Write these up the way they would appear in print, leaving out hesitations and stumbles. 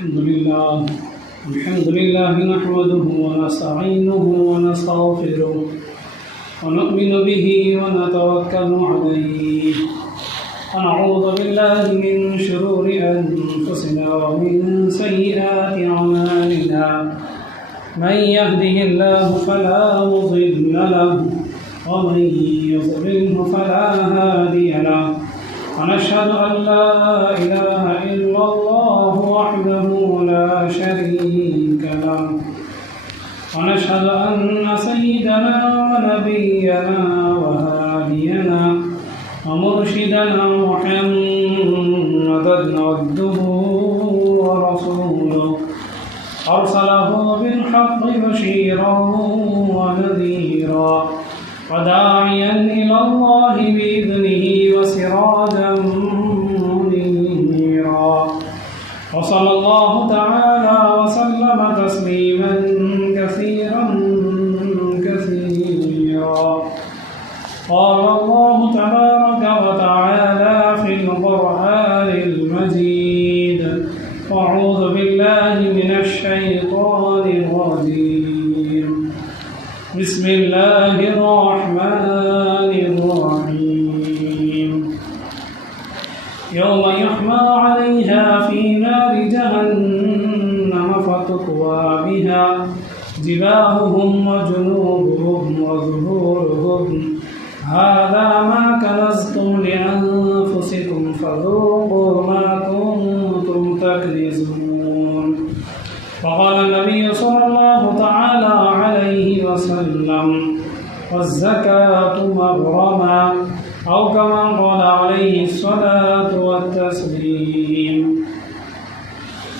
الحمد لله نحمده ونستعينه ونستغفره ونؤمن به ونتوكل عليه ونعوذ بالله من شرور أنفسنا ومن سيئات أعمالنا من يهده الله فلا مضل له ومن يضلله فلا هادي له ونشهد أن لا إله إلا الله وحده لا شريك له ونشهد أن سيدنا ونبينا وهادينا ومرشدنا محمدا عبده ورسوله أرسله بالحق بشيرا ونذيرا وداعيا إلى الله بإذنه وسراجا منيرا وصلى الله تعالى وسلم تسليما كثيرا قال الله تبارك وتعالى في القرآن المجيد أعوذ بالله من الشيطان الرجيم بسم الله الرحمن الرحيم يوم يحمى عليها في نار جهنم فتكوى بها جباههم وجنوبهم وظهورهم هذا ما كنزتم لأنفسكم فذوقوا ما كنتم تكنزون وقال النبي صلى الله تعالى عليه وسلم والزكاة مغرما أو كما قال عليه الصلاة والتسليم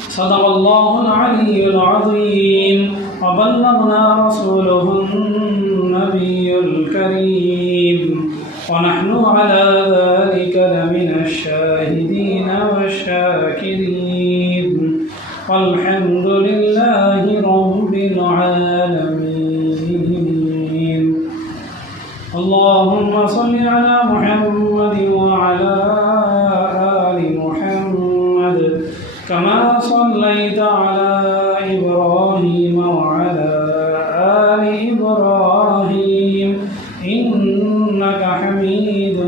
صدق الله العلي العظيم وبلغنا رسوله النبي الكريم ونحن على ذلك لمن الشاهدين والشاكرين والحمد لله رب العالمين اللهم صل على محمد وعلى آل محمد كما صليت على إبراهيم وعلى آل إبراهيم إنك حميد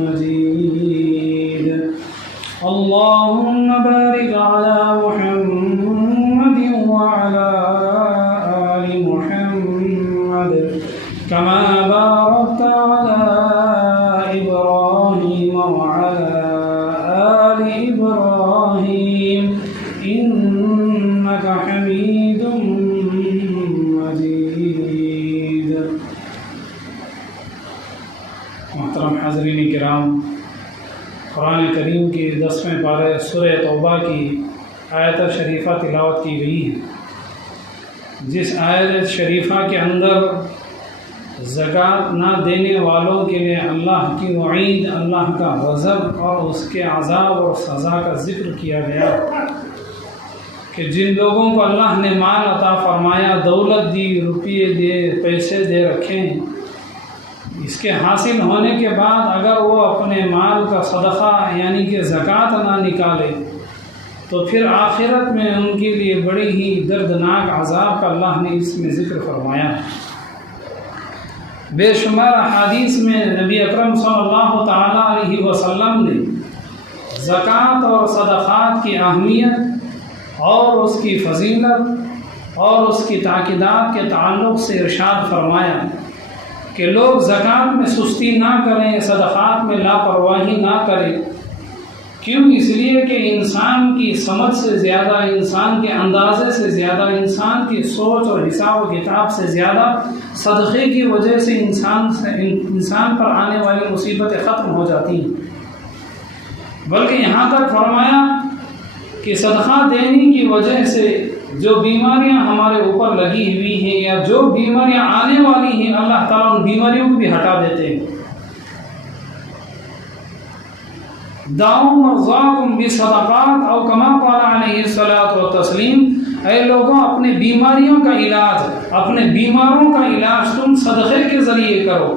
مجيد اللهم بارك على محمد وعلى آل محمد كما باركت على إبراهيم وعلى آل إبراهيم إنك حميد مجيد محترم حاضرین کرام، قرآن کریم کی 10ویں پارے سورہ توبہ کی آیت شریفہ تلاوت کی گئی ہے، جس آیت شریفہ کے اندر زکوٰۃ نہ دینے والوں کے لیے اللہ کی وعید، اللہ کا غضب اور اس کے عذاب اور سزا کا ذکر کیا گیا کہ جن لوگوں کو اللہ نے مال عطا فرمایا، دولت دی، روپیے دے، پیسے دے رکھے، اس کے حاصل ہونے کے بعد اگر وہ اپنے مال کا صدقہ یعنی کہ زکوٰۃ نہ نکالے تو پھر آخرت میں ان کے لیے بڑی ہی دردناک عذاب کا اللہ نے اس میں ذکر فرمایا ہے۔ بے شمار احادیث میں نبی اکرم صلی اللہ تعالیٰ علیہ وسلم نے زکوٰۃ اور صدقات کی اہمیت اور اس کی فضیلت اور اس کی تاکیدات کے تعلق سے ارشاد فرمایا کہ لوگ زکوٰۃ میں سستی نہ کریں، صدقات میں لاپرواہی نہ کریں۔ کیوں؟ اس لیے کہ انسان کی سمجھ سے زیادہ، انسان کے اندازے سے زیادہ، انسان کی سوچ اور حساب و کتاب سے زیادہ صدقے کی وجہ سے انسان پر آنے والی مصیبتیں ختم ہو جاتی ہیں۔ بلکہ یہاں تک فرمایا کہ صدقہ دینے کی وجہ سے جو بیماریاں ہمارے اوپر لگی ہوئی ہیں یا جو بیماریاں آنے والی ہیں، اللہ تعالیٰ ان بیماریوں کو بھی ہٹا دیتے ہیں۔ داؤں مرضاکم بصدقات او کما قال علیہ الصلاۃ والتسلیم، اے لوگوں اپنے بیماریوں کا علاج، اپنے بیماروں کا علاج تم صدقے کے ذریعے کرو۔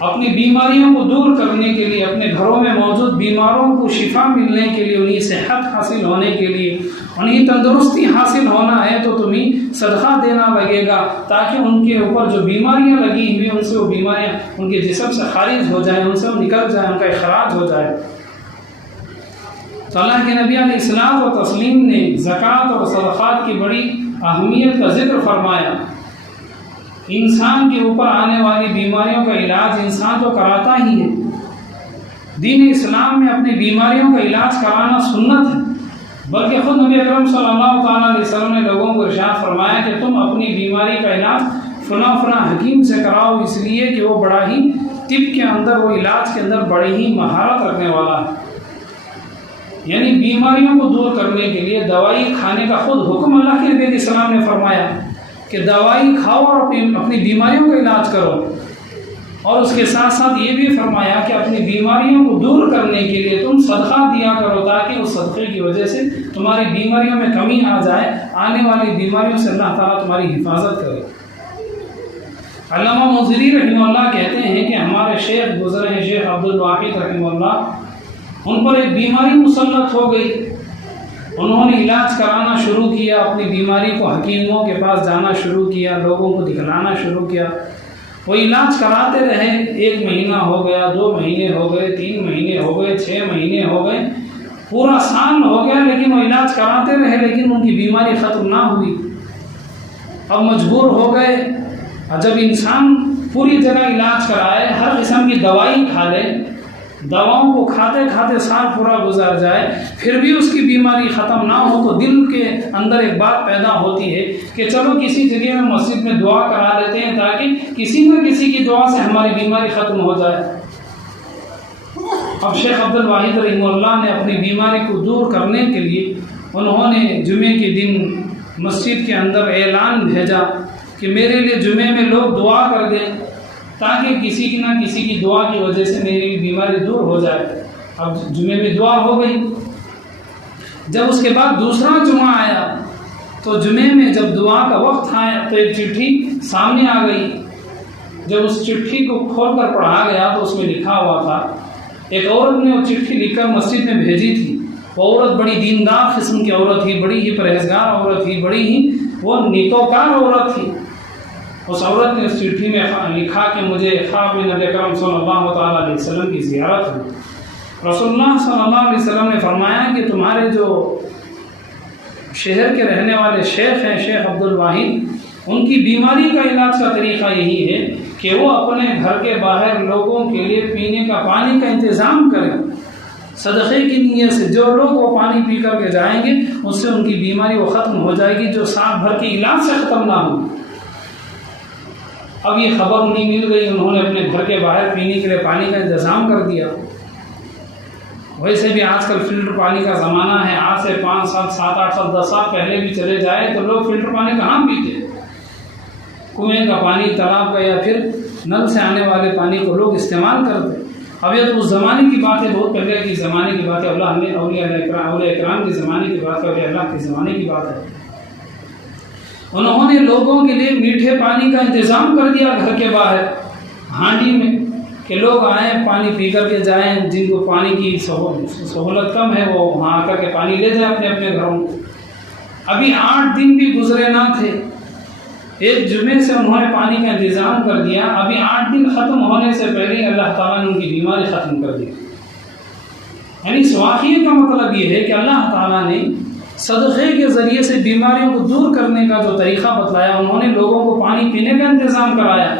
اپنی بیماریوں کو دور کرنے کے لیے، اپنے گھروں میں موجود بیماروں کو شفا ملنے کے لیے، انہیں صحت حاصل ہونے کے لیے، انہیں تندرستی حاصل ہونا ہے تو تمہیں صدقہ دینا لگے گا، تاکہ ان کے اوپر جو بیماریاں لگی ہوئی ان سے وہ بیماریاں ان کے جسم سے خارج ہو جائیں، ان سے وہ نکل جائیں، ان کا اخراج ہو جائے۔ تو اللہ کے نبی علیہ الصلوۃ والتسلیم نے زکوٰۃ اور صدقات کی بڑی اہمیت کا ذکر فرمایا۔ انسان کے اوپر آنے والی بیماریوں کا علاج انسان تو کراتا ہی ہے۔ دین اسلام میں اپنی بیماریوں کا علاج کرانا سنت ہے، بلکہ خود نبی اکرم صلی اللہ تعالیٰ علیہ وسلم نے لوگوں کو ارشاد فرمایا کہ تم اپنی بیماری کا علاج فلاں فلاں حکیم سے کراؤ، اس لیے کہ وہ بڑا ہی طب کے اندر، وہ علاج کے اندر بڑی ہی مہارت رکھنے والا ہے۔ یعنی بیماریوں کو دور کرنے کے لیے دوائی کھانے کا خود حکم اللہ کے نبی اسلام نے فرمایا کہ دوائی کھاؤ اور اپنی بیماریوں کا علاج کرو، اور اس کے ساتھ ساتھ یہ بھی فرمایا کہ اپنی بیماریوں کو دور کرنے کے لیے تم صدقہ دیا کرو، تاکہ اس صدقے کی وجہ سے تمہاری بیماریوں میں کمی آ جائے، آنے والی بیماریوں سے اللہ تعالیٰ تمہاری حفاظت کرے۔ علامہ منذری رحمہ اللہ کہتے ہیں کہ ہمارے شیخ گزرے ہیں، شیخ عبد الواحد رحمہ اللہ، ان پر ایک بیماری مسلط ہو گئی، انہوں نے علاج کرانا شروع کیا، اپنی بیماری کو حکیموں کے پاس جانا شروع کیا، لوگوں کو دکھلانا شروع کیا، وہ علاج کراتے رہے، 1 مہینہ ہو گیا، 2 مہینے ہو گئے، 3 مہینے ہو گئے، 6 مہینے ہو گئے، پورا سال ہو گیا، لیکن وہ علاج کراتے رہے، لیکن ان کی بیماری ختم نہ ہوئی۔ اب مجبور ہو گئے، جب انسان پوری طرح علاج کرائے، ہر قسم کی دوائی کھا لے، دواؤں کو کھاتے کھاتے سال پورا گزر جائے، پھر بھی اس کی بیماری ختم نہ ہو، تو دل کے اندر ایک بات پیدا ہوتی ہے کہ چلو کسی جگہ میں مسجد میں دعا کرا لیتے ہیں، تاکہ کسی نہ کسی کی دعا سے ہماری بیماری ختم ہو جائے۔ اب شیخ عبد الواحد رحمہ اللہ نے اپنی بیماری کو دور کرنے کے لیے انہوں نے جمعے کے دن مسجد کے اندر اعلان بھیجا کہ میرے لیے جمعے میں لوگ دعا کر دیں، تاکہ کسی کی نہ کسی کی دعا کی وجہ سے میری بیماری دور ہو جائے۔ اب جمعے میں دعا ہو گئی، جب اس کے بعد دوسرا جمعہ آیا تو جمعے میں جب دعا کا وقت آیا تو ایک چٹھی سامنے آ گئی۔ جب اس چٹھی کو کھول کر پڑھا گیا تو اس میں لکھا ہوا تھا، ایک عورت نے وہ چٹھی لکھ کر مسجد میں بھیجی تھی۔ وہ عورت بڑی دیندار قسم کی عورت تھی، بڑی ہی پرہیزگار عورت تھی، بڑی ہی وہ نیکوکار عورت تھی۔ اس عورت نے اس چٹھی میں لکھا کہ مجھے خواب میں نبی اکرم صلی اللہ تعالیٰ علیہ وسلم کی زیارت ہوئی۔ رسول اللہ صلی اللہ علیہ وسلم نے فرمایا کہ تمہارے جو شہر کے رہنے والے شیخ ہیں، شیخ عبد الواحد، ان کی بیماری کا علاج کا طریقہ یہی ہے کہ وہ اپنے گھر کے باہر لوگوں کے لیے پینے کا پانی کا انتظام کریں، صدقے کی نیت سے۔ جو لوگ وہ پانی پی کر کے جائیں گے اس سے ان کی بیماری وہ ختم ہو جائے گی، جو سال بھر کے علاج سے ختم نہ ہو۔ اب یہ خبر انہیں مل گئی، انہوں نے اپنے گھر کے باہر پینے کے لیے پانی کا انتظام کر دیا۔ ویسے بھی آج کل فلٹر پانی کا زمانہ ہے، آج سے 5 سال 7 8 سال 10 سال پہلے بھی چلے جائے تو لوگ فلٹر پانی کہاں پیتے، کنویں کا پانی، تالاب کا، یا پھر نل سے آنے والے پانی کو لوگ استعمال کرتے۔ اب یہ تو اس زمانے کی بات ہے، بہت پہلے کی زمانے کی بات ہے، اللہ نے اولیاء اکرام کے زمانے کی بات ہے، اولیاء اللہ کے زمانے کی بات ہے۔ انہوں نے لوگوں کے لیے میٹھے پانی کا انتظام کر دیا گھر کے باہر ہانڈی میں، کہ لوگ آئیں پانی پی کر کے جائیں، جن کو پانی کی سہولت کم ہے وہ وہاں آ کر کے پانی لے جائیں اپنے اپنے گھروں میں۔ ابھی 8 دن بھی گزرے نہ تھے، ایک جمعے سے انہوں نے پانی کا انتظام کر دیا، ابھی 8 دن ختم ہونے سے پہلے اللہ تعالیٰ نے ان کی بیماری ختم کر دی۔ یعنی اس واقعے کا مطلب یہ ہے کہ اللہ تعالیٰ نے صدقے کے ذریعے سے بیماریوں کو دور کرنے کا جو طریقہ بتلایا، انہوں نے لوگوں کو پانی پینے کا انتظام کرایا،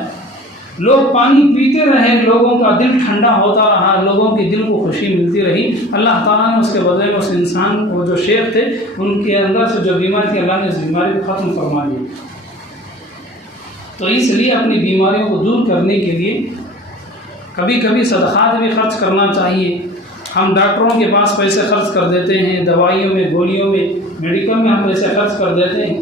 لوگ پانی پیتے رہے، لوگوں کا دل ٹھنڈا ہوتا رہا، لوگوں کے دل کو خوشی ملتی رہی۔ اللہ تعالیٰ نے اس کے بدلے میں اس انسان کو، جو شیخ تھے، ان کے اندر سے جو بیماری تھی، اللہ نے اس بیماری کو ختم فرما دیا۔ تو اس لیے اپنی بیماریوں کو دور کرنے کے لیے کبھی کبھی صدقات بھی خرچ کرنا چاہیے۔ ہم ڈاکٹروں کے پاس پیسے خرچ کر دیتے ہیں، دوائیوں میں، گولیوں میں، میڈیکل میں ہم پیسے خرچ کر دیتے ہیں،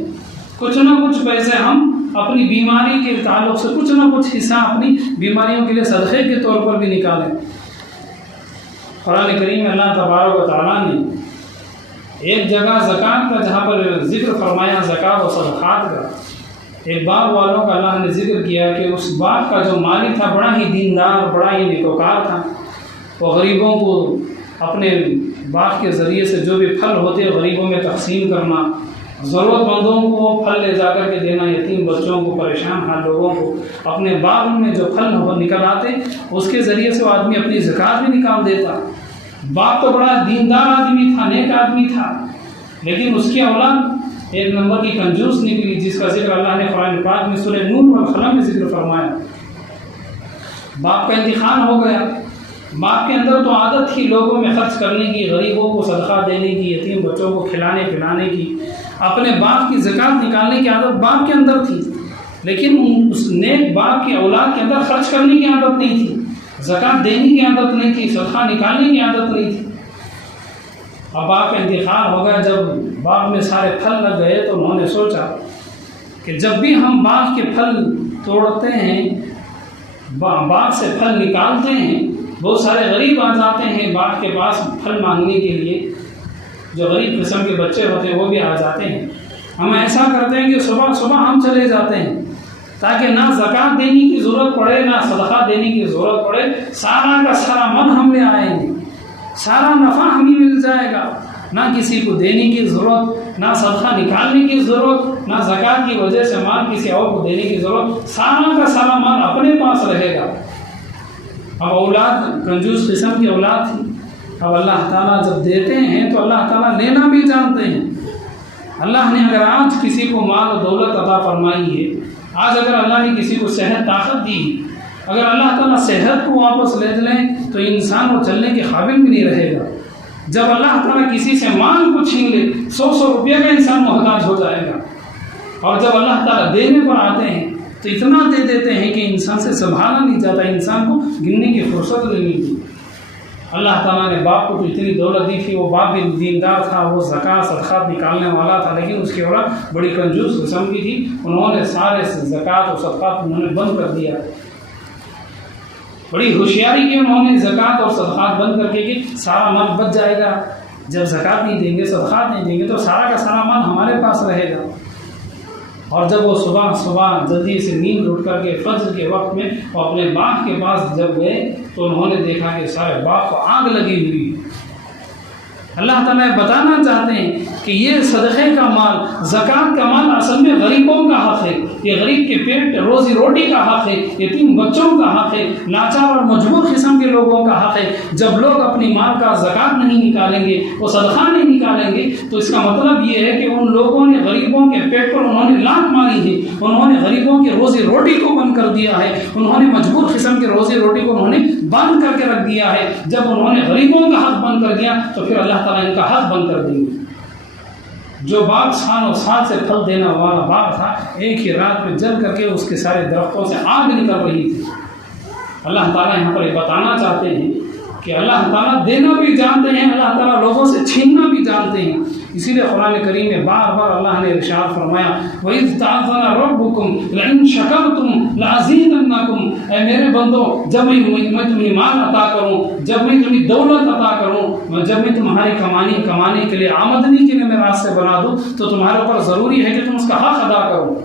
کچھ نہ کچھ پیسے ہم اپنی بیماری کے تعلق سے کچھ نہ کچھ حصہ اپنی بیماریوں کے لیے صدقے کے طور پر بھی نکالیں۔ قرآن کریم میں اللہ تبارک و تعالیٰ نے ایک جگہ زکوٰۃ کا جہاں پر ذکر فرمایا، زکوٰۃ و صدقات کا، ایک باغ والوں کا اللہ نے ذکر کیا کہ اس باغ کا جو مالک تھا بڑا ہی دیندار، بڑا ہی نیکوکار تھا. وہ غریبوں کو اپنے باغ کے ذریعے سے جو بھی پھل ہوتے غریبوں میں تقسیم کرنا، ضرورت مندوں کو وہ پھل لے جا کر کے دینا، یتیم بچوں کو، پریشان حال لوگوں کو اپنے باغ میں جو پھل نکل آتے اس کے ذریعے سے وہ آدمی اپنی زکوٰۃ بھی نکال دیتا. باپ تو بڑا دیندار آدمی تھا، نیک آدمی تھا، لیکن اس کی اولاد ایک نمبر کی کنجوس نکلی، جس کا ذکر اللہ نے قرآن پاک میں سورہ نور والقلم میں ذکر فرمایا. باپ کا انتقال ہو گیا. باپ کے اندر تو عادت تھی لوگوں میں خرچ کرنے کی، غریبوں کو صدقہ دینے کی، یتیم بچوں کو کھلانے پلانے کی، اپنے باپ کی زکوٰۃ نکالنے کی عادت باپ کے اندر تھی، لیکن اس نیک باپ کی اولاد کے اندر خرچ کرنے کی عادت نہیں تھی، زکوٰۃ دینے کی عادت نہیں تھی، صدقہ نکالنے کی عادت نہیں تھی. اب باپ کا انتقال ہو گیا. جب باغ میں سارے پھل لگ گئے تو انہوں نے سوچا کہ جب بھی ہم باغ کے پھل توڑتے ہیں، باغ سے پھل نکالتے ہیں، بہت سارے غریب آ جاتے ہیں باغ کے پاس پھل مانگنے کے لیے، جو غریب قسم کے بچے ہوتے ہیں وہ بھی آ جاتے ہیں. ہم ایسا کرتے ہیں کہ صبح صبح ہم چلے جاتے ہیں تاکہ نہ زکوٰۃ دینے کی ضرورت پڑے، نہ صدقہ دینے کی ضرورت پڑے، سارا کا سارا من ہم لے آئیں گے، سارا نفع ہمیں مل جائے گا، نہ کسی کو دینے کی ضرورت، نہ صدقہ نکالنے کی ضرورت، نہ زکوٰۃ کی وجہ سے مال کسی اور کو دینے کی ضرورت، سارا کا سارا مال اپنے پاس رہے گا. اب اولاد کنجوس قسم کی اولاد تھی. اب اللہ تعالیٰ جب دیتے ہیں تو اللہ تعالیٰ لینا بھی جانتے ہیں. اللہ نے اگر آج کسی کو مال و دولت عطا فرمائی ہے، آج اگر اللہ نے کسی کو صحت طاقت دی، اگر اللہ تعالیٰ صحت کو واپس لے لیں تو انسان وہ چلنے کے قابل بھی نہیں رہے گا. جب اللہ تعالیٰ کسی سے مال کو چھین لے، 100 روپیہ کا انسان محتاج ہو جائے گا. اور جب اللہ تعالیٰ دینے پر آتے ہیں تو اتنا دے دیتے ہیں کہ انسان سے سنبھالا نہیں جاتا، انسان کو گننے کی فرصت نہیں ملتی. اللہ تعالیٰ نے باپ کو تو اتنی دولت دی تھی، وہ باپ بھی دیندار تھا، وہ زکوٰۃ صدقات نکالنے والا تھا، لیکن اس کی اولاد بڑی کنجوس قسم کی تھی. انہوں نے سارے زکوٰۃ اور صدقات انہوں نے بند کر دیا. بڑی ہوشیاری کی انہوں نے زکوٰۃ اور صدقات بند کر کے کہ سارا مال بچ جائے گا، جب زکوٰۃ نہیں دیں گے، صدقات نہیں دیں گے تو سارا کا سارا مال ہمارے پاس رہے گا. اور جب وہ صبح جلدی سے نیند اٹھ کر کے فجر کے وقت میں وہ اپنے باغ کے پاس جب گئے تو انہوں نے دیکھا کہ سارے باغ کو آگ لگی ہوئی. اللہ تعالیٰ بتانا چاہتے ہیں کہ یہ صدقے کا مال، زکوٰۃ کا مال اصل میں غریبوں کا حق ہے. یہ غریب کے پیٹ روزی روٹی کا حق ہے، یتیم بچوں کا حق ہے، لاچار اور مجبور قسم کے لوگوں کا حق ہے. جب لوگ اپنی مال کا زکوٰۃ نہیں نکالیں گے، وہ صدقہ نہیں نکالیں گے، تو اس کا مطلب یہ ہے کہ ان لوگوں نے غریبوں کے پیٹ پر انہوں نے لات ماری ہے، انہوں نے غریبوں کی روزی روٹی کو بند کر دیا ہے، انہوں نے مجبور قسم کی روزی روٹی کو انہوں نے بند کر کے رکھ دیا ہے. جب انہوں نے غریبوں کا حق بند کر دیا تو پھر اللہ تعالیٰ ان کا حق بند کر دیں گے. جو باغ سال و سال سے پھل دینا والا باغ تھا، ایک ہی رات میں جل کر کے اس کے سارے درختوں سے آگ نکل رہی تھی. اللہ تعالیٰ یہاں پر بتانا چاہتے ہیں کہ اللہ تعالیٰ دینا بھی جانتے ہیں، اللہ تعالیٰ لوگوں سے چھیننا بھی جانتے ہیں. اسی لیے قرآن کریم میں بار بار اللہ نے ارشاد فرمایا وَإِذْ تَعَذَّنَ رَبُّكُمْ لَئِن شَكَرْتُمْ لَأَزِيدَنَّكُمْ. اے میرے بندو، جب میں تمہیں مال عطا کروں، جب میں تمہیں دولت عطا کروں، جب میں تمہاری کمانے کے لیے، آمدنی کے لیے میں راستے بنا دوں تو تمہارے اوپر ضروری ہے کہ تم اس کا حق ادا کرو.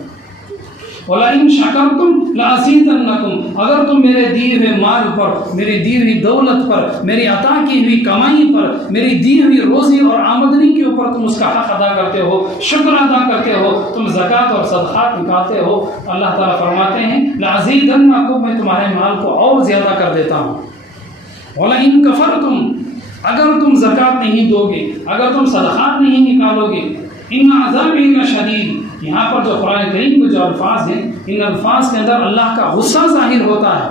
وَلَئِن شَكَرْتُمْ لَأَزِيدَنَّكُمْ. اگر تم میرے دیے ہوئے مال پر، میری دی ہوئی دولت پر، میری عطا کی ہوئی کمائی پر، میری دی ہوئی روزی اور آمدنی کے اوپر تم اس کا حق ادا کرتے ہو، شکر ادا کرتے ہو، تم زکوٰۃ اور صدقات نکالتے ہو، اللہ تعالیٰ فرماتے ہیں لَأَزِيدَنَّكُمْ. میں تمہارے مال کو اور زیادہ کر دیتا ہوں. وَلَئِن كَفَرْتُمْ. اگر تم زکوٰۃ نہیں دو گے، اگر تم صدقات نہیں نکالو گے، ان عذابی لشدید. یہاں پر جو قرآن کریم کے جو الفاظ ہیں، ان الفاظ کے اندر اللہ کا غصہ ظاہر ہوتا ہے.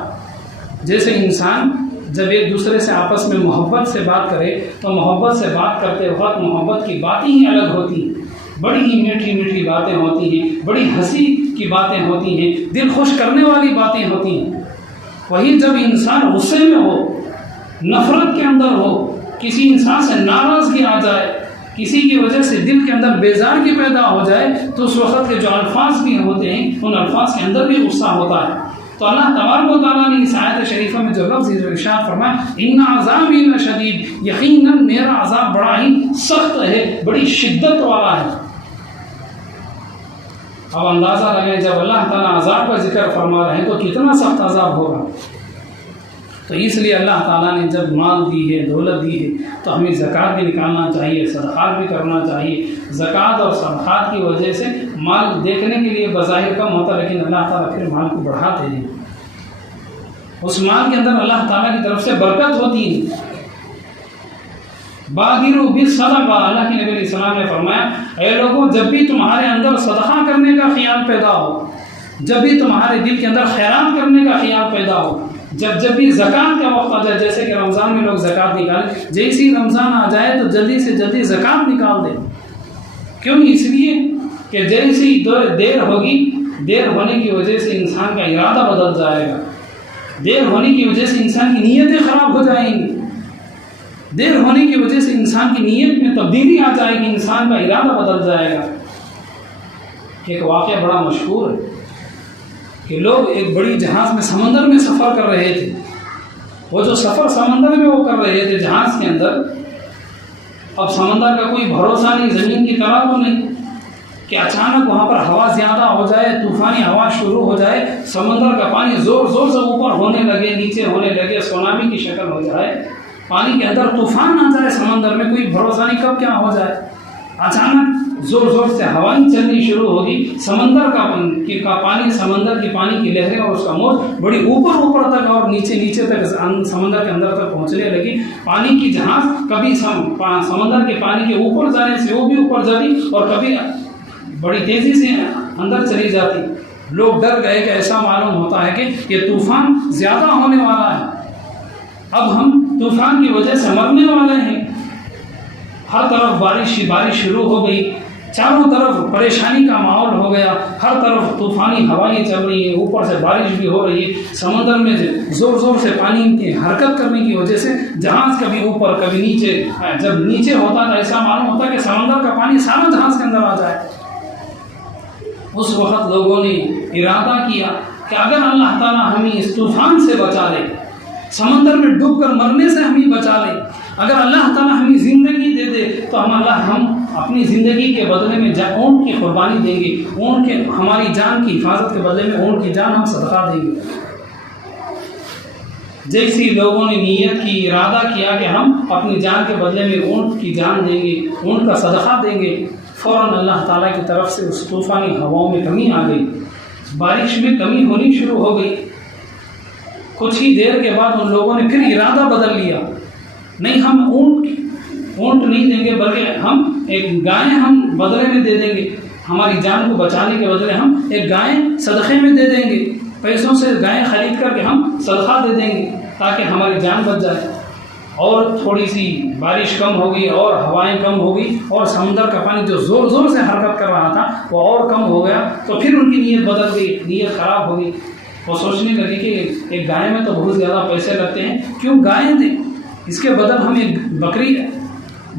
جیسے انسان جب ایک دوسرے سے آپس میں محبت سے بات کرے تو محبت سے بات کرتے وقت محبت کی باتیں ہی الگ ہوتی ہیں، بڑی ہی میٹھی میٹھی باتیں ہوتی ہیں، بڑی ہنسی کی باتیں ہوتی ہیں، دل خوش کرنے والی باتیں ہوتی ہیں. وہی جب انسان غصے میں ہو، نفرت کے اندر ہو، کسی انسان سے ناراضگی آ جائے، کسی کی وجہ سے دل کے اندر بیزاری پیدا ہو جائے تو اس وقت کے جو الفاظ بھی ہوتے ہیں ان الفاظ کے اندر بھی غصہ ہوتا ہے. تو اللہ تبارک و تعالیٰ نے اس آیت شریفہ میں جو لفظ ارشاد فرمایا ان عذابی لشدید، یقیناً میرا عذاب بڑا ہی سخت ہے، بڑی شدت والا ہے. اب اندازہ لگائیں جب اللہ تعالیٰ عذاب کا ذکر فرما رہے ہیں تو کتنا سخت عذاب ہوگا۔ تو اس لیے اللہ تعالیٰ نے جب مال دی ہے، دولت دی ہے، تو ہمیں زکوٰۃ بھی نکالنا چاہیے، صدقات بھی کرنا چاہیے۔ زکوٰۃ اور صدقات کی وجہ سے مال دیکھنے کے لیے بظاہر کم ہوتا، لیکن اللہ تعالیٰ پھر مال کو بڑھاتے ہیں۔ اس مال کے اندر اللہ تعالیٰ کی طرف سے برکت ہوتی ہے۔ بادروا بالصدقہ، اللہ کے نبی علیہ السلام نے فرمایا، اے لوگوں جب بھی تمہارے اندر صدقہ کرنے کا خیال پیدا ہو، جب بھی تمہارے دل کے اندر خیرات کرنے کا خیال پیدا ہو، جب بھی زکوٰۃ کا وقت آ جائے، جیسے کہ رمضان میں لوگ زکوٰۃ نکالیں، جیسے ہی رمضان آ جائے تو جلدی سے جلدی زکوٰۃ نکال دیں۔ کیوں؟ اس لیے کہ جیسے ہی دیر ہوگی، دیر ہونے کی وجہ سے انسان کا ارادہ بدل جائے گا، دیر ہونے کی وجہ سے انسان کی نیتیں خراب ہو جائیں گی، دیر ہونے کی وجہ سے انسان کی نیت میں تبدیلی آ جائے گی، انسان کا ارادہ بدل جائے گا۔ ایک واقعہ بڑا مشہور ہے کہ لوگ ایک بڑی جہاز میں سمندر میں سفر کر رہے تھے۔ وہ جو سفر سمندر میں وہ کر رہے تھے جہاز کے اندر، اب سمندر کا کوئی بھروسہ نہیں، زمین کی طرح تو نہیں کہ اچانک وہاں پر ہوا زیادہ ہو جائے، طوفانی ہوا شروع ہو جائے، سمندر کا پانی زور زور سے اوپر ہونے لگے، نیچے ہونے لگے، سونامی کی شکل ہو جائے، پانی کے اندر طوفان آ جائے، سمندر میں کوئی بھروسہ نہیں کب کیا ہو جائے۔ اچانک زور زور سے ہوائیں چلنی شروع ہوگی، سمندر کا پانی، سمندر کی پانی کی لہریں اور اس کا موج بڑی اوپر تک اور نیچے تک سمندر کے اندر تک پہنچنے لگی۔ پانی کی جہاز کبھی سمندر کے پانی کے اوپر جانے سے وہ بھی اوپر جاتی اور کبھی بڑی تیزی سے اندر چلی جاتی۔ لوگ ڈر گئے کہ ایسا معلوم ہوتا ہے کہ یہ طوفان زیادہ ہونے والا ہے، اب ہم طوفان کی وجہ سے مرنے والے ہیں۔ ہر طرف بارش شروع ہو گئی، چاروں طرف پریشانی کا ماحول ہو گیا، ہر طرف طوفانی ہوائیں چل رہی ہیں، اوپر سے بارش بھی ہو رہی ہے، سمندر میں زور زور سے پانی کی حرکت کرنے کی وجہ سے جہاز کبھی اوپر کبھی نیچے، جب نیچے ہوتا تو ایسا معلوم ہوتا کہ سمندر کا پانی سارا جہاز کے اندر آ جائے۔ اس وقت لوگوں نے ارادہ کیا کہ اگر اللہ تعالیٰ ہمیں اس طوفان سے بچا لے، سمندر میں ڈوب کر مرنے سے ہمیں بچا لے، اگر اللہ تعالیٰ ہمیں زندگی دے دے تو ہم اپنی زندگی کے بدلے میں اونٹ کی قربانی دیں گے، اونٹ کے ہماری جان کی حفاظت کے بدلے میں اونٹ کی جان ہم صدقہ دیں گے۔ جیسی لوگوں نے نیت کی، ارادہ کیا کہ ہم اپنی جان کے بدلے میں اونٹ کی جان دیں گے، اونٹ کا صدقہ دیں گے، فوراً اللہ تعالیٰ کی طرف سے اس طوفانی ہواؤں میں کمی آ گئی، بارش میں کمی ہونی شروع ہو گئی۔ کچھ ہی دیر کے بعد ان لوگوں نے پھر ارادہ بدل لیا، نہیں ہم اونٹ نہیں دیں گے بلکہ ہم ایک گائے ہم بدلے میں دے دیں گے، ہماری جان کو بچانے کے بدلے ہم ایک گائے صدقے میں دے دیں گے، پیسوں سے گائے خرید کر کے ہم صدقہ دے دیں گے تاکہ ہماری جان بچ جائے۔ اور تھوڑی سی بارش کم ہو گئی اور ہوائیں کم ہو گئی اور سمندر کا پانی جو زور زور سے حرکت کر رہا تھا وہ اور کم ہو گیا، تو پھر ان کی نیت بدل گئی، نیت خراب ہو گئی۔ وہ سوچنے لگے کہ ایک گائے میں تو بہت زیادہ پیسے لگتے ہیں، کیوں گائے دیں، اس کے بدل ہم ایک بکری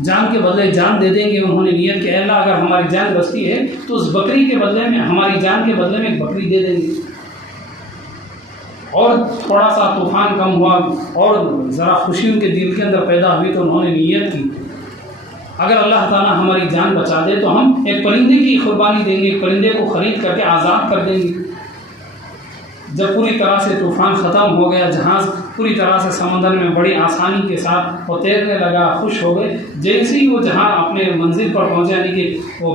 جان کے بدلے جان دے دیں گے۔ انہوں نے نیت کہ اے اللہ اگر ہماری جان بچتی ہے تو اس بکری کے بدلے میں، ہماری جان کے بدلے میں ایک بکری دے دیں گے۔ اور تھوڑا سا طوفان کم ہوا اور ذرا خوشی ان کے دل کے اندر پیدا ہوئی تو انہوں نے نیت کی اگر اللہ تعالیٰ ہماری جان بچا دے تو ہم ایک پرندے کی قربانی دیں گے، ایک پرندے کو خرید کر کے آزاد کر دیں گے۔ جب پوری طرح سے طوفان ختم ہو گیا، جہاز پوری طرح سے سمندر میں بڑی آسانی کے ساتھ وہ تیرنے لگا، خوش ہو گئے۔ جیسے ہی وہ جہاز اپنے منزل پر پہنچے، یعنی کہ وہ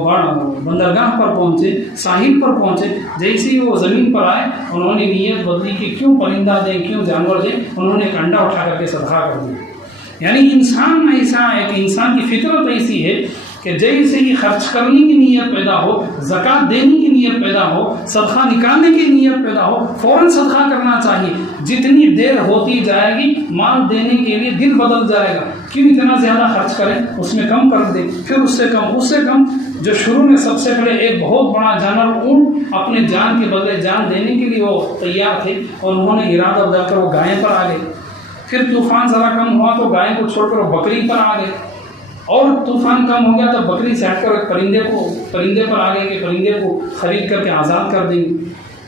بندرگاہ پر پہنچے، ساحل پر پہنچے، جیسے ہی وہ زمین پر آئے انہوں نے نیت بدلی کہ کیوں پرندہ دیں، کیوں جانور دیں، انہوں نے ایک انڈا اٹھا کر کے صدقہ کر دیا۔ یعنی انسان ایسا، ایک انسان کی فطرت ایسی ہے کہ جیسے ہی خرچ کرنے کی نیت پیدا ہو، زکوٰۃ دینے کی نیت پیدا ہو، صدقہ نکالنے کی نیت پیدا ہو، فوراً صدقہ کرنا چاہیے۔ جتنی دیر ہوتی جائے گی مال دینے کے لیے دل بدل جائے گا، کیوں اتنا زیادہ خرچ کریں، اس میں کم کر دیں، پھر اس سے کم۔ جو شروع میں سب سے پہلے ایک بہت بڑا جانور اونٹ اپنے جان کے بدلے جان دینے کے لیے وہ تیار تھے اور انہوں نے ارادہ بدل کر وہ گائے پر آ گئے۔ پھر طوفان ذرا کم ہوا تو گائے کو چھوڑ کر وہ بکری پر آ گئے، اور طوفان کم ہو گیا تو بکری سے ہٹ کر ایک پرندے پر آ گئے کہ پرندے کو خرید کر کے آزاد کر دیں گے۔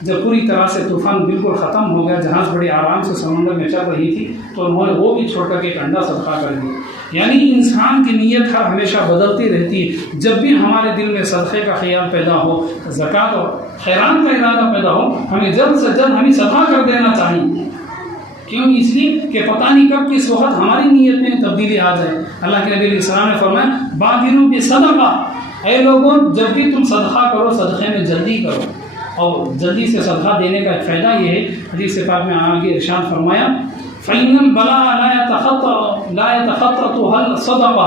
جب پوری طرح سے طوفان بالکل ختم ہو گیا، جہاز بڑی آرام سے سمندر میں چل رہی تھی، تو انہوں نے وہ بھی چھوڑ کر کے ایک انڈا صدقہ کر دیا۔ یعنی انسان کی نیت ہر ہمیشہ بدلتی رہتی ہے. جب بھی ہمارے دل میں صدقے کا خیال پیدا ہو، زکوٰۃ اور خیرات کا ارادہ پیدا ہو، ہمیں جلد سے جلد ہمیں صدقہ کر دینا چاہیے. کیوں؟ اس لیے کہ پتہ نہیں کب کس وقت ہماری نیت میں تبدیلی آ جائے. اللہ کے نبی علیہ السلام نے فرمایا بادروا بالصدقہ، اے لوگوں جب بھی تم صدقہ کرو صدقے میں جلدی کرو. اور جلدی سے صدقہ دینے کا ایک فائدہ یہ ہے، حدیث پاک میں آگے ارشاد فرمایا فَإِنَّ الْبَلَاءَ لَا يَتَخَطَّطُهَا الصَّدَقَةُ،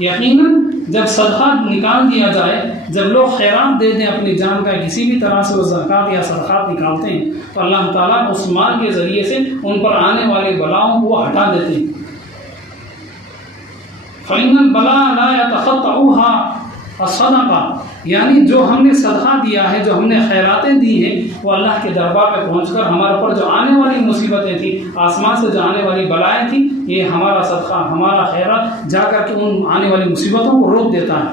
یقیناً جب صدقہ نکال دیا جائے، جب لوگ خیرات دے دیں اپنی جان کا، کسی بھی طرح سے وہ زکوٰۃ یا صدقات نکالتے ہیں تو اللہ تعالیٰ اس مال کے ذریعے سے ان پر آنے والے بلاؤں کو ہٹا دیتے ہیں. فَإِنَّ الْبَلَاءَ لَا يَتَخَطَّطُهَا الصَّدَقَةُ، یعنی جو ہم نے صدقہ دیا ہے، جو ہم نے خیراتیں دی ہیں، وہ اللہ کے دربار پہ پہنچ کر ہمارے پر جو آنے والی مصیبتیں تھیں، آسمان سے جو آنے والی بلائیں تھیں، یہ ہمارا صدقہ، ہمارا خیرات جا کر کے ان آنے والی مصیبتوں کو روک دیتا ہے.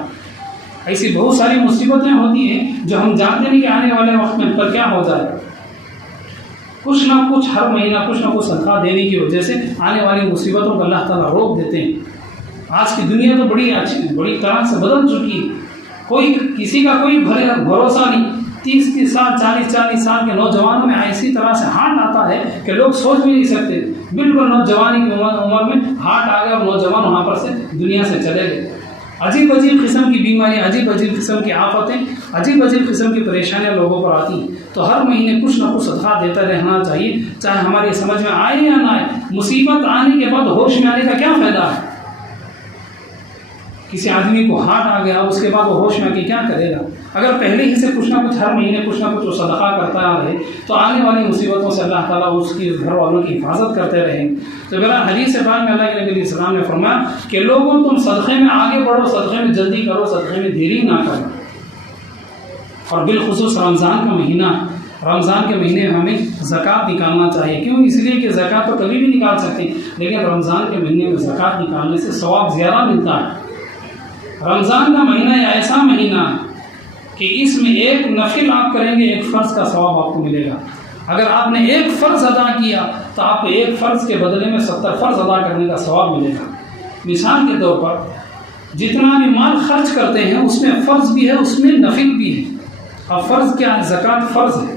ایسی بہت ساری مصیبتیں ہوتی ہیں جو ہم جانتے نہیں کہ آنے والے وقت میں پر کیا ہو جائے. کچھ نہ کچھ ہر مہینہ کچھ نہ کچھ صدقہ دینے کی وجہ سے آنے والی مصیبتوں کو اللہ تعالیٰ روک دیتے ہیں. آج کی دنیا تو بڑی طرح سے بدل چکی ہے. کسی کا کوئی بھروسہ نہیں. 30 سال 40 سال کے نوجوانوں میں ایسی طرح سے ہارٹ آتا ہے کہ لوگ سوچ بھی نہیں سکتے. بالکل نوجوانی کی عمر میں ہارٹ آ گیا اور نوجوان وہاں پر سے دنیا سے چلے گئے. عجیب قسم کی بیماریاں، عجیب قسم کی آفتیں، عجیب قسم کی پریشانیاں لوگوں پر آتی ہیں. تو ہر مہینے کچھ نہ کچھ صدقہ دیتا رہنا چاہیے، چاہے ہماری سمجھ میں آئے یا نہ آئے. مصیبت آنے کے بعد ہوش میں آنے کا کیا فائدہ ہے؟ کسی آدمی کو ہارٹ آ گیا، اس کے بعد وہ ہوش میں آ کے کیا کرے گا؟ اگر پہلے ہی سے کچھ نہ کچھ ہر مہینے کچھ نہ کچھ وہ صدقہ کرتا رہے تو آنے والی مصیبتوں سے اللہ تعالیٰ اس کی گھر والوں کی حفاظت کرتے رہیں. تو میرا حدیث پاک میں اللہ کے نبی علیہ السلام نے فرمایا کہ لوگوں تم صدقے میں آگے بڑھو، صدقے میں جلدی کرو، صدقے میں دیری نہ کرو. اور بالخصوص رمضان کا مہینہ، رمضان کے مہینے میں ہمیں زکوٰۃ نکالنا چاہیے. کیوں؟ اس لیے کہ زکوٰۃ تو کبھی بھی نکال سکتے ہیں، لیکن رمضان کے مہینے میں زکوٰۃ نکالنے سے ثواب زیادہ ملتا ہے. رمضان کا مہینہ ایک ایسا مہینہ ہے کہ اس میں ایک نفل آپ کریں گے، ایک فرض کا ثواب آپ کو ملے گا. اگر آپ نے ایک فرض ادا کیا تو آپ کو ایک فرض کے بدلے میں 70 فرض ادا کرنے کا ثواب ملے گا. مثال کے طور پر جتنا بھی مال خرچ کرتے ہیں اس میں فرض بھی ہے، اس میں نفل بھی ہے. اب فرض کیا ہے؟ زکوٰۃ فرض ہے.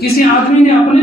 کسی آدمی نے اپنے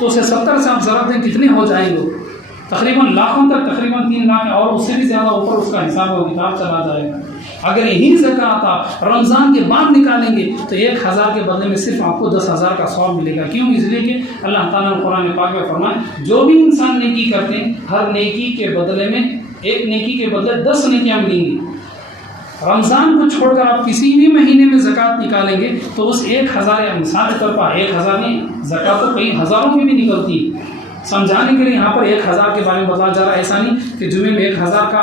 تو اسے 70 سے آپ ضرب دیں کتنے ہو جائیں گے؟ تقریباً لاکھوں تک، تقریباً 3 لاکھ اور اس سے بھی زیادہ اوپر اس کا حساب و کتاب چلا جائے گا. اگر یہی زکوٰۃ آپ رمضان کے بعد نکالیں گے تو 1000 کے بدلے میں صرف آپ کو 10,000 کا ثواب ملے گا. کیوں؟ اس لیے کہ اللہ تعالیٰ نے قرآن پاک میں فرمایا جو بھی انسان نیکی کرتے ہیں ہر نیکی کے بدلے میں ایک نیکی کے بدلے 10 نیکیاں ملیں گی. رمضان کو چھوڑ کر آپ کسی بھی مہینے میں زکوٰۃ نکالیں گے تو اس 1000 یا مثال کے طور پر 1000 نہیں، زکوٰۃ تو کئی ہزاروں کی بھی نکلتی ہے. سمجھانے کے لیے یہاں پر 1000 کے بارے میں بتایا جا رہا ہے. ایسا نہیں کہ جمعے میں 1000 کا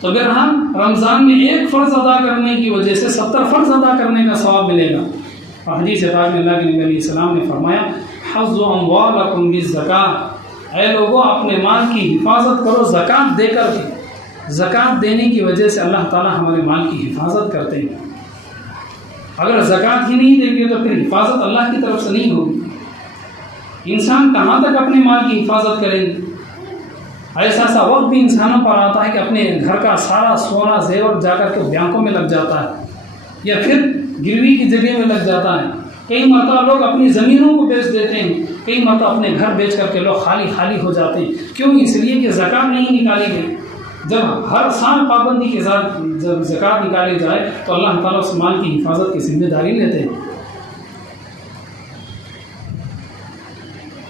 تو اگر ہم رمضان میں ایک فرض ادا کرنے کی وجہ سے 70 فرض ادا کرنے کا ثواب ملے گا. اور حدیث پاک میں اللہ کے نبی علیہ السلام نے فرمایا حفظوا اموالکم بالزکاۃ، اے لوگوں اپنے مال کی حفاظت کرو زکوٰۃ دے کر کے. زکوٰۃ دینے کی وجہ سے اللہ تعالیٰ ہمارے مال کی حفاظت کرتے ہیں. اگر زکوٰۃ ہی نہیں دیں گے تو پھر حفاظت اللہ کی طرف سے نہیں ہوگی. انسان کہاں تک اپنے مال کی حفاظت کریں گے؟ ایسا وقت بھی انسانوں پر آتا ہے کہ اپنے گھر کا سارا سونا زیور جا کر کے بینکوں میں لگ جاتا ہے یا پھر گروی کی جگہ میں لگ جاتا ہے. کئی مرتبہ لوگ اپنی زمینوں کو بیچ دیتے ہیں، کئی مرتبہ اپنے گھر بیچ کر کے لوگ خالی ہو جاتے ہیں. کیوں؟ اس لیے کہ زکوٰۃ نہیں نکالی گئی. جب ہر سال پابندی کے ساتھ جب زکوٰۃ نکالی جائے تو اللہ تعالیٰ اس مال کی حفاظت کی ذمہ داری لیتے ہیں.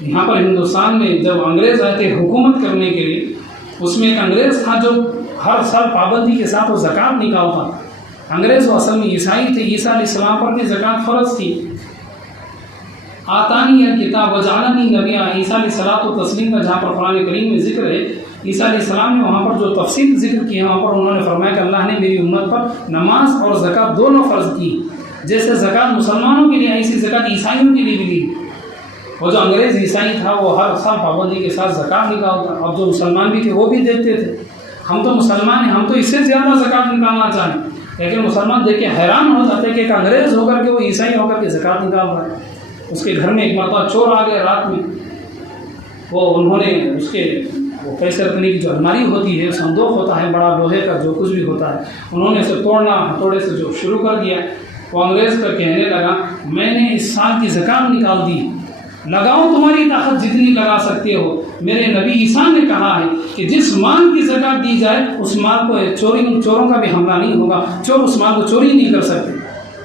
یہاں پر ہندوستان میں جب انگریز آئے تھے حکومت کرنے کے لیے، اس میں ایک انگریز تھا جو ہر سال پابندی کے ساتھ وہ زکوٰۃ نکالتا. انگریز وہ اصل میں عیسائی تھے. عیسیٰ علیہ السلام پر بھی زکوٰۃ فرض تھی. آتانی الکتاب وجعلنی نبیا، عیسیٰ علیہ الصلوۃ والتسلیم کا جہاں پر قرآن کریم میں ذکر ہے، عیسیٰ علیہ السلام نے وہاں پر جو تفصیل ذکر کی ہے وہاں پر انہوں نے فرمایا کہ اللہ نے میری امت پر نماز اور زکوٰۃ دونوں فرض کی. جیسے زکوٰۃ مسلمانوں کے لیے ایسی زکوٰۃ عیسائیوں کے لیے بھی لی. وہ جو انگریز عیسائی تھا وہ ہر سال پابندی کے ساتھ زکوٰۃ نکالتا، اب جو مسلمان بھی تھے وہ بھی دیتے تھے۔ ہم تو مسلمان ہیں، ہم تو اس سے زیادہ زکوٰۃ نکالنا چاہیں، لیکن مسلمان دیکھ کے حیران ہو جاتے کہ ایک انگریز ہو کر کے وہ عیسائی ہو کر کے زکوٰۃ نکال رہا ہے۔ اس کے گھر میں ایک مرتبہ چور آ گئے رات میں، وہ انہوں نے اس کے وہ پیسے رکھنے کی جو الماری ہوتی ہے، صندوق ہوتا ہے بڑا لوہے کا جو کچھ بھی ہوتا ہے، انہوں نے اسے توڑنا ہتھوڑے سے جو شروع کر دیا۔ وہ انگریز کا کہنے لگا میں نے اس سال کی زکوٰۃ نکال دی، لگاؤ تمہاری طاقت جتنی لگا سکتے ہو۔ میرے نبی عیسیٰ نے کہا ہے کہ جس مال کی زکوٰۃ دی جائے اس مال کو چوروں کا بھی حملہ نہیں ہوگا، چور اس مال کو چوری نہیں کر سکتے۔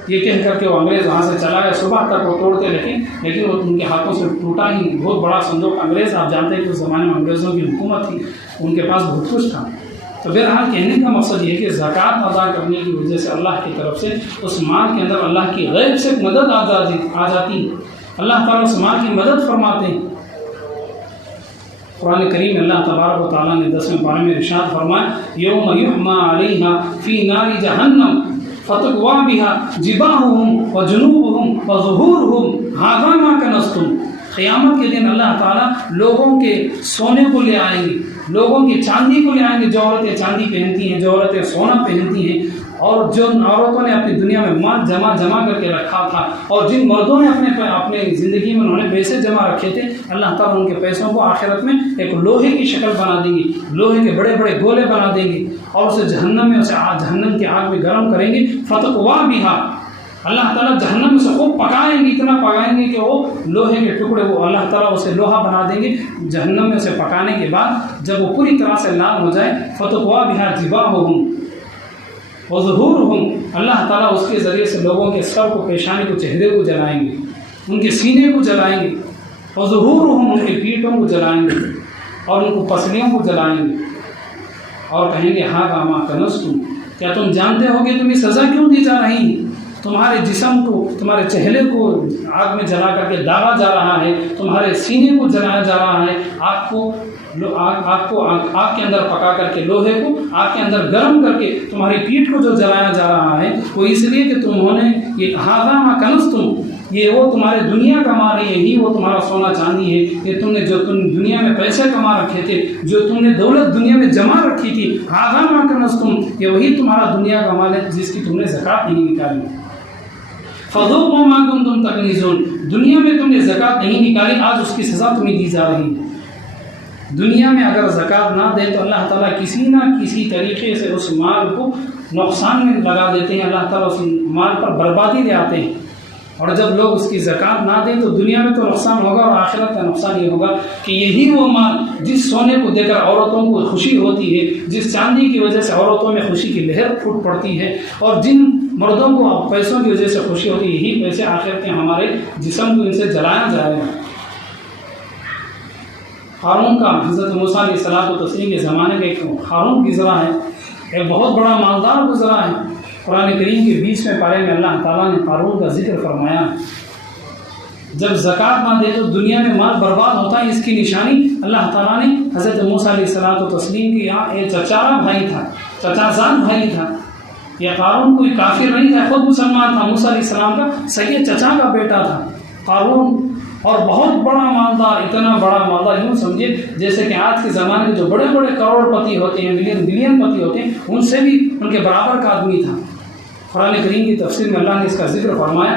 یہ کہہ کر کے وہ انگریز وہاں سے چلا گیا، صبح تک وہ توڑتے لیکن وہ ان کے ہاتھوں سے ٹوٹا ہی۔ بہت بڑا صندوق انگریز، آپ جانتے ہیں کہ اس زمانے میں انگریزوں کی حکومت تھی، ان کے پاس بہت کچھ تھا۔ تو بہرحال کہنے کا مقصد یہ ہے کہ زکوٰۃ ادا کرنے کی وجہ سے اللہ کی طرف سے اس مال کے اندر اللہ کی غیب سے مدد آ جاتی ہے، اللہ تعالیٰ اس مال کی مدد فرماتے ہیں۔ قرآن کریم میں اللہ تبارک و تعالیٰ نے 10ویں پارے میں ارشاد فرمایا یوم یحمى علیہا فی نار جہنم فتقوی بہا جباہہم وجنوبہم وظہورہم ھذا ما کنزتم۔ قیامت کے دن اللہ تعالیٰ لوگوں کے سونے کو لے آئیں گے، لوگوں کی چاندی کو لے آئیں گے، جو عورتیں چاندی پہنتی ہیں، جو عورتیں سونا پہنتی ہیں، اور جن عورتوں نے اپنی دنیا میں مال جمع کر کے رکھا تھا، اور جن مردوں نے اپنے زندگی میں انہوں نے پیسے جمع رکھے تھے، اللہ تعالیٰ ان کے پیسوں کو آخرت میں ایک لوہے کی شکل بنا دیں گے، لوہے کے بڑے بڑے گولے بنا دیں گے، اور اسے جہنم کی آگ میں گرم کریں گے۔ فتقوی بہا، اللہ تعالیٰ جہنم میں سے خوب پکائیں گے، اتنا پکائیں گے کہ وہ لوہے کے ٹکڑے، وہ اللہ تعالیٰ اسے لوہا بنا دیں گے۔ جہنم میں سے پکانے کے بعد جب وہ پوری طرح سے لال ہو جائے، فتقوی بہا جباہہم وظہورہم، اللہ تعالیٰ اس کے ذریعے سے لوگوں کے سر کو، پیشانی کو، چہرے کو جلائیں گے، ان کے سینے کو جلائیں گے، وظہورہم، ان کے پیٹھوں کو جلائیں گے، اور ان کو پسلیوں کو جلائیں گے، اور کہیں گے ھذا ما کنزتم، کیا تم جانتے ہو کہ تمہیں سزا کیوں دی جا رہی ہے؟ تمہارے جسم کو، تمہارے چہرے کو آگ میں جلا کر کے داغا جا رہا ہے، تمہارے سینے کو جلایا جا رہا ہے، آگ کے اندر پکا کر کے، لوہے کو آگ کے اندر گرم کر کے تمہاری پیٹھ کو جو جلایا جا رہا ہے، وہ اس لیے کہ تمہوں نے یہ ھذا ما کنزتم، یہ وہ تمہارے دنیا کا مال ہے، یہی وہ تمہارا سونا چاندی ہے، یہ تم دنیا میں پیسے کما رکھے تھے، جو تم نے دولت دنیا میں جمع رکھی تھی، ھذا ما کنزتم، یہ وہی تمہارا دنیا کا مال ہے جس کی تم نے زکوٰۃ نہیں نکالی۔ فذوقوا ما کنتم تکنزون، دنیا میں تم نے زکوٰۃ نہیں نکالی، آج اس کی سزا تمہیں دی جا رہی ہے۔ دنیا میں اگر زکوٰۃ نہ دے تو اللہ تعالیٰ کسی نہ کسی طریقے سے اس مال کو نقصان میں لگا دیتے ہیں، اللہ تعالیٰ اس مال پر بربادی لے آتے ہیں، اور جب لوگ اس کی زکوٰۃ نہ دیں تو دنیا میں تو نقصان ہوگا، اور آخرت کا نقصان یہ ہوگا کہ یہی وہ مال جس سونے کو دے کر عورتوں کو خوشی ہوتی ہے، جس چاندی کی وجہ سے عورتوں میں خوشی کی لہر پھوٹ پڑتی ہے، اور جن مردوں کو پیسوں کی وجہ سے خوشی ہوتی ہے، یہی پیسے آخرت کے ہمارے جسم کو ان سے جلایا جائے گا۔ قارون کا، حضرت موسیٰ علیہ الصلوۃ والتسلیم کے زمانے میں ایک قارون گزرا ہے، ایک بہت بڑا مالدار گزرا ہے۔ قرآن کریم کے 20ویں پارے میں اللہ تعالیٰ نے قارون کا ذکر فرمایا، جب زکوٰۃ نہ دے تو دنیا میں مال برباد ہوتا ہے، اس کی نشانی اللہ تعالیٰ نے حضرت موسیٰ علیہ الصلوۃ والتسلیم کے یہاں ایک چچارا بھائی تھا، چچا زاد بھائی تھا، یہ قارون کوئی کافر نہیں تھا، خود مسلمان تھا، موسیٰ علیہ السلام کا سید چچا کا بیٹا تھا قارون، اور بہت بڑا مالدار، اتنا بڑا مالدار یوں سمجھے جیسے کہ آج کے زمانے میں جو بڑے بڑے کروڑ پتی ہوتے ہیں، بلین پتی ہوتے ہیں، ان سے بھی ان کے برابر کا آدمی تھا۔ قرآن کریم کی تفسیر میں اللہ نے اس کا ذکر فرمایا،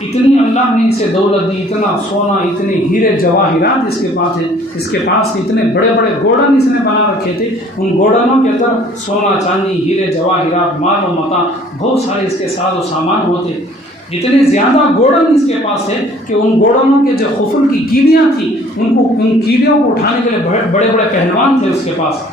اتنی اللہ نے اسے دولت دی، اتنا سونا، اتنے ہیرے جواہرات اس کے پاس ہے، اس کے پاس اتنے بڑے بڑے گوڈن اس نے بنا رکھے تھے، ان گوڈنوں کے اندر سونا چاندی، ہیرے جواہرات، مال و متاع، بہت سارے اس کے ساز و سامان ہوتے، اتنے زیادہ گوڈن اس کے پاس ہے کہ ان گوڈنوں کے جو خفل کی کیڑیاں تھیں، ان کیڑیوں کو اٹھانے کے لیے بڑے بڑے پہلوان تھے اس کے پاس۔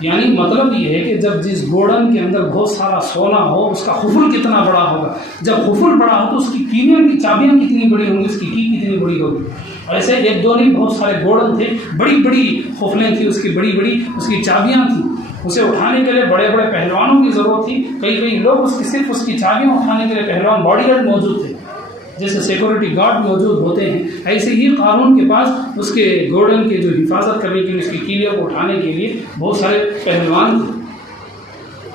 یعنی مطلب یہ ہے کہ جب جس گوڈن کے اندر بہت سارا سونا ہو، اس کا خفل کتنا بڑا ہوگا، جب خفل بڑا ہو تو اس کی کیڑیاں کی چابیاں کتنی بڑی ہوں گی، اس کی کتنی بڑی ہوگی۔ ایسے ایک دو نہیں، بہت سارے گوڈن تھے، بڑی بڑی خفلیں تھیں، اس کی بڑی بڑی اس کی چابیاں تھیں، اسے اٹھانے کے لیے بڑے بڑے پہلوانوں کی ضرورت تھی، کئی لوگ صرف اس کی چابیاں اٹھانے کے لیے پہلوان باڈی گارڈ موجود تھے، جیسے سیکورٹی گارڈ موجود ہوتے ہیں، ایسے ہی قارون کے پاس اس کے گوڈن کے جو حفاظت کرنے کے لیے، اس کی کیڑیوں کو اٹھانے کے لیے بہت سارے پہلوان تھے۔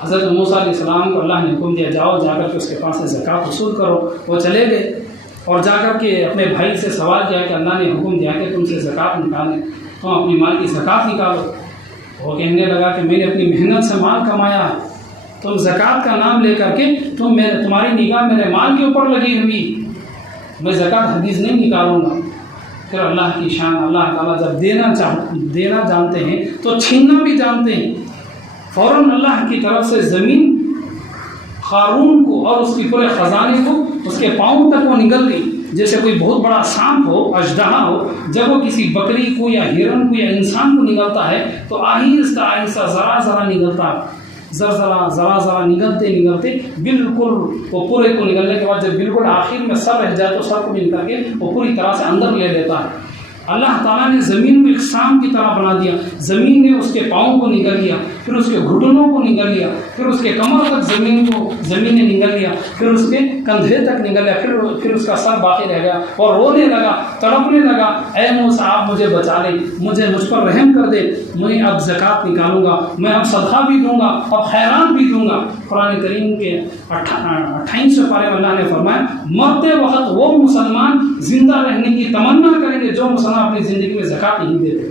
حضرت موسیٰ علیہ السلام کو اللہ نے حکم دیا، جاؤ جا کر کے اس کے پاس سے زکوٰۃ وصول کرو، وہ چلے گئے، اور جا کر کے اپنے بھائی سے سوال کیا کہ اللہ نے حکم دیا کہ تم سے زکوٰۃ نکالیں، تم اپنی مال کی زکوٰۃ نکالو۔ وہ کہنے لگا کہ میں نے اپنی محنت سے مال کمایا، تم زکوٰۃ کا نام لے کر کے تمہاری نگاہ میرے مال کے اوپر لگی ہوئی، میں زکوٰۃ حدیث نہیں نکالوں گا۔ پھر اللہ کی شان، اللہ تعالیٰ جب دینا جانتے ہیں تو چھیننا بھی جانتے ہیں۔ فوراً اللہ کی طرف سے زمین قارون کو اور اس کی پورے خزانے کو اس کے پاؤں تک وہ نگل گئی، جیسے کوئی بہت بڑا سانپ ہو، اژدہا ہو، جب وہ کسی بکری کو یا ہرن کو یا انسان کو نگلتا ہے تو آہستہ آہستہ ذرا ذرا نگلتا، ذرا نگلتے بالکل وہ پورے کو نگلنے کے بعد جب بالکل آخر میں سر رہ جائے تو سر کو نکل کر کے وہ پوری طرح سے اندر لے لیتا ہے۔ اللہ تعالیٰ نے زمین کو ایک سانپ کی طرح بنا دیا، زمین نے اس کے پاؤں کو نگل لیا، پھر اس کے گھٹنوں کو نگل لیا، پھر اس کے کمر تک زمین نے نگل لیا، پھر اس کے کندھے تک نگل لیا، پھر اس کا سر باقی رہ گیا اور رونے لگا، تڑپنے لگا، اے موسیٰ آپ مجھے بچا لیں، مجھ پر رحم کر دے، میں اب زکوٰۃ نکالوں گا، میں اب صدقہ بھی دوں گا، اب خیرات بھی دوں گا۔ قرآن کریم کے 28 پارے میں اللہ نے فرمایا مرتے وقت وہ مسلمان زندہ رہنے کی تمنا کریں گے جو مسلمان اپنی زندگی میں زکوٰۃ نہیں دیتے،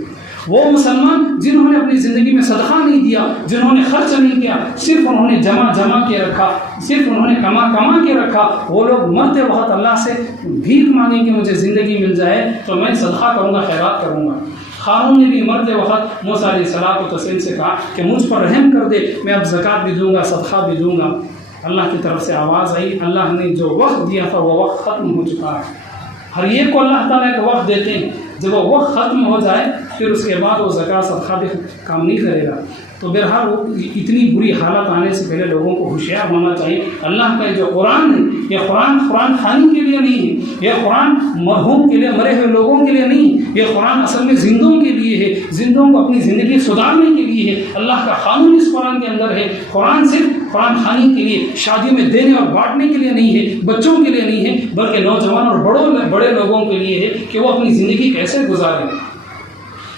وہ مسلمان جنہوں نے اپنی زندگی میں صدقہ نہیں دیا، جنہوں نے خرچ نہیں کیا، صرف انہوں نے جمع کے رکھا، صرف انہوں نے کما کے رکھا، وہ لوگ مرتے وقت اللہ سے بھیک مانگیں کہ مجھے زندگی مل جائے تو میں صدقہ کروں گا، خیرات کروں گا۔ قارون نے بھی مرتے وقت موسیٰ علیہ السلام و تسلیم سے کہا کہ مجھ پر رحم کر دے، میں اب زکوٰۃ بھی دوں گا، صدقہ بھی دوں گا۔ اللہ کی طرف سے آواز آئی، اللہ نے جو وقت دیا تھا وہ وقت ختم ہو چکا ہے۔ ہر ایک کو اللہ تعالیٰ ایک وقت دیتے ہیں، جب وہ وقت ختم ہو جائے پھر اس کے بعد وہ زکوٰۃ صدقہ بھی کام نہیں کرے گا۔ تو بہرحال وہ اتنی بری حالت آنے سے پہلے لوگوں کو ہوشیار ہونا چاہیے۔ اللہ کا جو قرآن ہے، یہ قرآن خانی کے لیے نہیں ہے، یہ قرآن مرحوم کے لیے، مرے ہوئے لوگوں کے لیے نہیں، یہ قرآن اصل میں زندوں کے لیے ہے، زندوں کو اپنی زندگی سدھارنے کے لیے ہے۔ اللہ کا قانون اس قرآن کے اندر ہے۔ قرآن صرف قرآن خوانی کے لیے، شادیوں میں دینے اور بانٹنے کے لیے نہیں ہے، بچوں کے لیے نہیں ہے، بلکہ نوجوان اور بڑے لوگوں کے لیے ہے کہ وہ اپنی زندگی کیسے گزاریں۔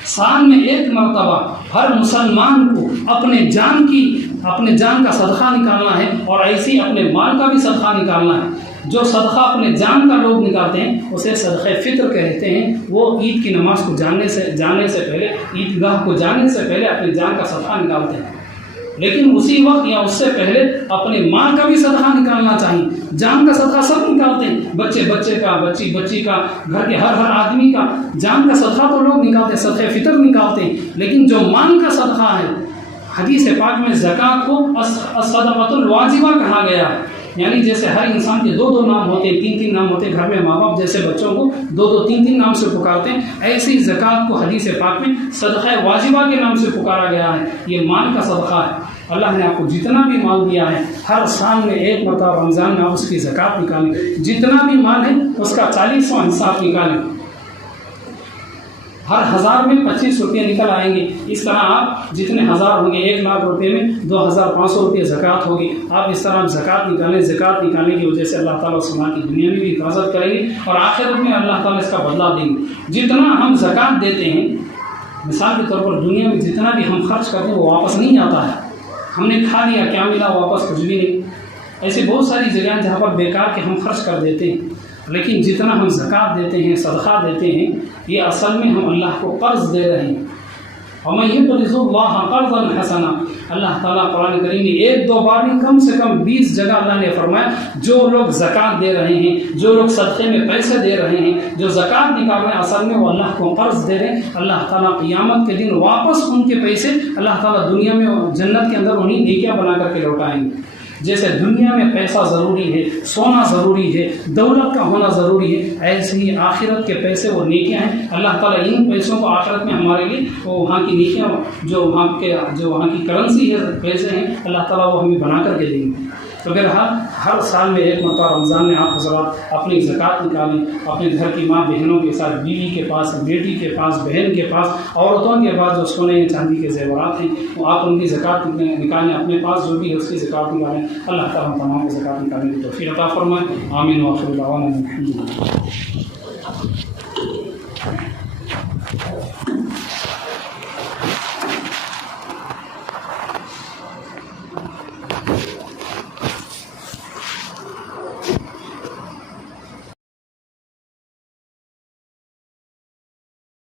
سال میں ایک مرتبہ ہر مسلمان کو اپنے جان کا صدقہ نکالنا ہے، اور ایسی اپنے مال کا بھی صدقہ نکالنا ہے۔ جو صدقہ اپنے جان کا لوگ نکالتے ہیں اسے صدقہ فطر کہتے ہیں۔ وہ عید کی نماز کو جانے سے پہلے، عیدگاہ کو جانے سے پہلے اپنے جان کا صدقہ نکالتے ہیں، لیکن اسی وقت یا اس سے پہلے اپنے مال کا بھی صدقہ نکالنا چاہیے۔ جان کا صدقہ سب نکالتے ہیں، بچے کا، بچی کا، گھر کے ہر آدمی کا جان کا صدقہ تو لوگ نکالتے ہیں، صدقہ فطر نکالتے ہیں، لیکن جو مال کا صدقہ ہے، حدیث پاک میں زکوٰۃ کو الصدقۃ الواجبہ کہا گیا ہے۔ یعنی جیسے ہر انسان کے 2 نام ہوتے ہیں، 3 نام ہوتے ہیں، گھر میں ماں باپ جیسے بچوں کو 2 3 نام سے پکارتے ہیں، ایسے ہی زکوٰۃ کو حدیث پاک میں صدقہ واجبہ کے نام سے پکارا گیا ہے۔ یہ مال کا صدقہ ہے۔ اللہ نے آپ کو جتنا بھی مال دیا ہے، ہر سال میں ایک مرتبہ رمضان میں آپ اس کی زکوٰۃ نکالیں، جتنا بھی مال ہے اس کا 40واں حصہ آپ نکالیں۔ ہر 1000 میں 25 روپے نکل آئیں گے۔ اس طرح آپ جتنے 1000 ہوں گے، 1 لاکھ روپے میں 2500 روپے زکوٰۃ ہوگی۔ آپ اس طرح زکوٰۃ نکالیں، زکوٰۃ نکالنے کی وجہ سے اللہ تعالیٰ اس مال کی دنیا میں بھی حفاظت کریں گے اور آخرت میں اللہ تعالیٰ اس کا بدلہ دیں گے۔ جتنا ہم زکوٰۃ دیتے ہیں، مثال کے طور پر دنیا میں جتنا بھی ہم خرچ کرتے ہیں وہ واپس نہیں آتا ہے۔ ہم نے کھا لیا، کیا ملا؟ واپس کچھ بھی نہیں۔ ایسی بہت ساری جگہیں جہاں پر بیکار کے ہم خرچ کر دیتے ہیں، لیکن جتنا ہم زکوٰۃ دیتے ہیں، صدقہ دیتے ہیں، یہ اصل میں ہم اللہ کو قرض دے رہے ہیں۔ وَمَن يُقْرِضِ اللَّهَ قَرْضًا حَسَنًا، اللہ تعالیٰ قرآن کریم میں 1-2 بار نہیں، کم سے کم 20 جگہ اللہ نے فرمایا جو لوگ زکوٰۃ دے رہے ہیں، جو لوگ صدقے میں پیسے دے رہے ہیں، جو زکوٰۃ نکال رہے ہیں، اصل میں وہ اللہ کو قرض دے رہے ہیں۔ اللہ تعالیٰ قیامت کے دن واپس ان کے پیسے اللہ تعالیٰ دنیا میں جنت کے اندر انہیں نیکیاں بنا کر کے لوٹائیں گے۔ جیسے دنیا میں پیسہ ضروری ہے، سونا ضروری ہے، دولت کا ہونا ضروری ہے، ایسے ہی آخرت کے پیسے وہ نیکیاں ہیں۔ اللہ تعالیٰ ان پیسوں کو آخرت میں ہمارے لیے وہ وہاں کی نیکیاں، جو وہاں کی کرنسی ہے، پیسے ہیں، اللہ تعالیٰ وہ ہمیں بنا کر کے دیں گے۔ تو بہرحال ہر سال میں ایک مرتبہ رمضان میں آپ حضرات اپنی زکوٰۃ نکالیں، اپنے گھر کی ماں بہنوں کے ساتھ، بیوی کے پاس، بیٹی کے پاس، بہن کے پاس، عورتوں کے پاس جو سونے چاندی کے زیورات ہیں وہ آپ ان کی زکوٰۃ نکالیں، اپنے پاس جو بھی ہے اس کی زکوٰۃ نکالیں۔ اللہ تعالیٰ تمام زکوٰۃ نکالنے کی توفیق عطا فرمائے۔ آمین۔ وآخر دعوانا الحمد للہ۔